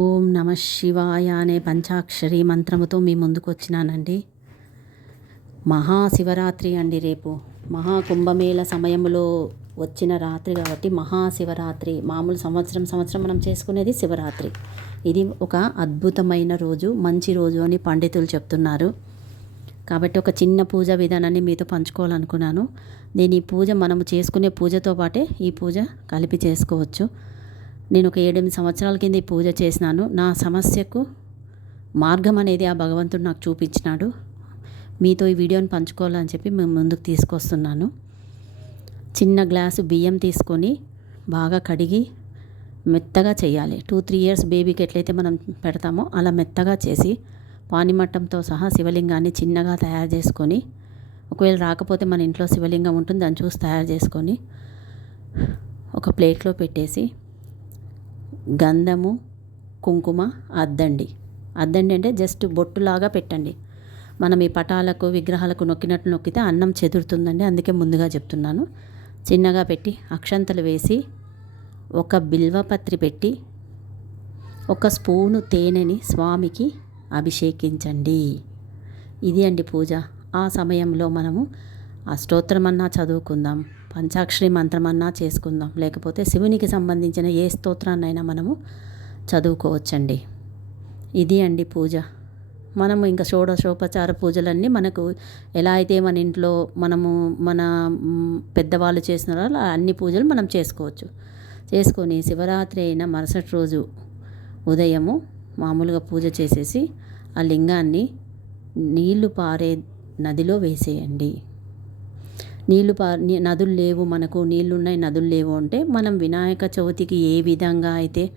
ఓం నమ శివాయ అనే పంచాక్షరి మంత్రముతో మీ ముందుకు వచ్చినానండి మహాశివరాత్రి అండి రేపు. మహాకుంభమేళ సమయంలో వచ్చిన రాత్రి కాబట్టి మహాశివరాత్రి. మామూలు సంవత్సరం సంవత్సరం మనం చేసుకునేది శివరాత్రి. ఇది ఒక అద్భుతమైన రోజు మంచి రోజు అని పండితులు చెప్తున్నారు. కాబట్టి ఒక చిన్న పూజ విధానాన్ని మీతో పంచుకోవాలనుకున్నాను. నేను ఈ పూజ మనము చేసుకునే పూజతో పాటే ఈ పూజ కలిపి చేసుకోవచ్చు. నేను ఒక ఏడెనిమిది సంవత్సరాల కింద ఈ పూజ చేసినాను. నా సమస్యకు మార్గం అనేది ఆ భగవంతుడు నాకు చూపించినాడు. మీతో ఈ వీడియోని పంచుకోవాలని చెప్పి మేము ముందుకు తీసుకొస్తున్నాను. చిన్న గ్లాసు బియ్యం తీసుకొని బాగా కడిగి మెత్తగా చేయాలి. టూ త్రీ ఇయర్స్ బేబీకి ఎట్లయితే మనం పెడతామో అలా మెత్తగా చేసి పానిమట్టంతో సహా శివలింగాన్ని చిన్నగా తయారు చేసుకొని ఒకవేళ రాకపోతే మన ఇంట్లో శివలింగం ఉంటుంది దాన్ని చూసి తయారు చేసుకొని ఒక ప్లేట్లో పెట్టేసి గంధము కుంకుమ అద్దండి. అద్దండి అంటే జస్ట్ బొట్టులాగా పెట్టండి. మనం ఈ పటాలకు విగ్రహాలకు నొక్కినట్టు నొక్కితే అన్నం చెదురుతుందండి. అందుకే ముందుగా చెప్తున్నాను. చిన్నగా పెట్టి అక్షంతలు వేసి ఒక బిల్వపత్రి పెట్టి ఒక స్పూను తేనెని స్వామికి అభిషేకించండి. ఇది అండి పూజ. ఆ సమయంలో మనము అష్టోత్తరమన్నా చదువుకుందాం పంచాక్షరి మంత్రమన్నా చేసుకుందాం. లేకపోతే శివునికి సంబంధించిన ఏ స్తోత్రాన్నైనా మనము చదువుకోవచ్చండి. ఇది అండి పూజ. మనము ఇంకా షోడశోపచార పూజలన్నీ మనకు ఎలా అయితే మన ఇంట్లో మనము మన పెద్దవాళ్ళు చేసినారో అలా అన్ని పూజలు మనం చేసుకోవచ్చు. చేసుకొని శివరాత్రి అయిన మరుసటి రోజు ఉదయము మామూలుగా పూజ చేసేసి ఆ లింగాన్ని నీళ్ళు పారే నదిలో వేసేయండి. నీళ్ళు పా నదులు లేవు మనకు నీళ్ళు ఉన్నాయి నదులు లేవు అంటే మనం వినాయక చవితికి ఏ విధంగా అయితే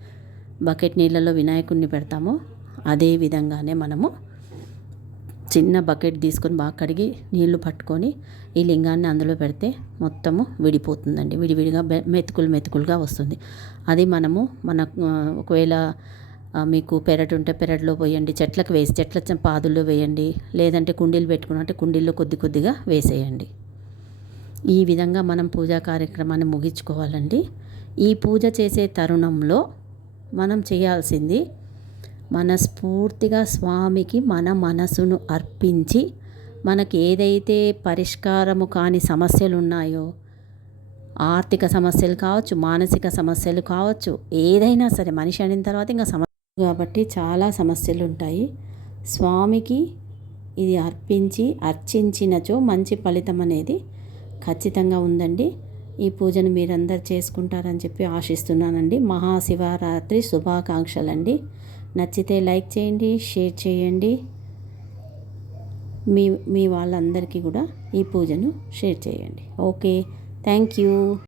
బకెట్ నీళ్ళలో వినాయకుడిని పెడతామో అదే విధంగానే మనము చిన్న బకెట్ తీసుకొని బాగా కడిగి నీళ్ళు పట్టుకొని ఈ లింగాన్ని అందులో పెడితే మొత్తము విడిపోతుందండి. విడివిడిగా మెతుకులు మెతుకులుగా వస్తుంది. అది మనము మన ఒకవేళ మీకు పెరటి ఉంటే పెరట్లో పోయండి చెట్లకు వేసి చెట్ల పాదుల్లో వేయండి లేదంటే కుండీలు పెట్టుకున్నట్టే కుండీల్లో కొద్ది కొద్దిగా వేసేయండి. ఈ విధంగా మనం పూజా కార్యక్రమాన్ని ముగించుకోవాలండి. ఈ పూజ చేసే తరుణంలో మనం చేయాల్సింది మనస్ఫూర్తిగా స్వామికి మన మనసును అర్పించి మనకి ఏదైతే పరిష్కారము కాని సమస్యలు ఉన్నాయో ఆర్థిక సమస్యలు కావచ్చు మానసిక సమస్యలు కావచ్చు ఏదైనా సరే మనిషి అయిన తర్వాత ఇంకా సమస్య కాబట్టి చాలా సమస్యలు ఉంటాయి స్వామికి ఇది అర్పించి అర్చించినచో మంచి ఫలితం అనేది ఖచ్చితంగా ఉందండి. ఈ పూజను మీరందరు చేసుకుంటారని చెప్పి ఆశిస్తున్నానండి. మహాశివరాత్రి శుభాకాంక్షలండి. నచ్చితే లైక్ చేయండి షేర్ చేయండి. మీ మీ వాళ్ళందరికీ కూడా ఈ పూజను షేర్ చేయండి. ఓకే. Thank you.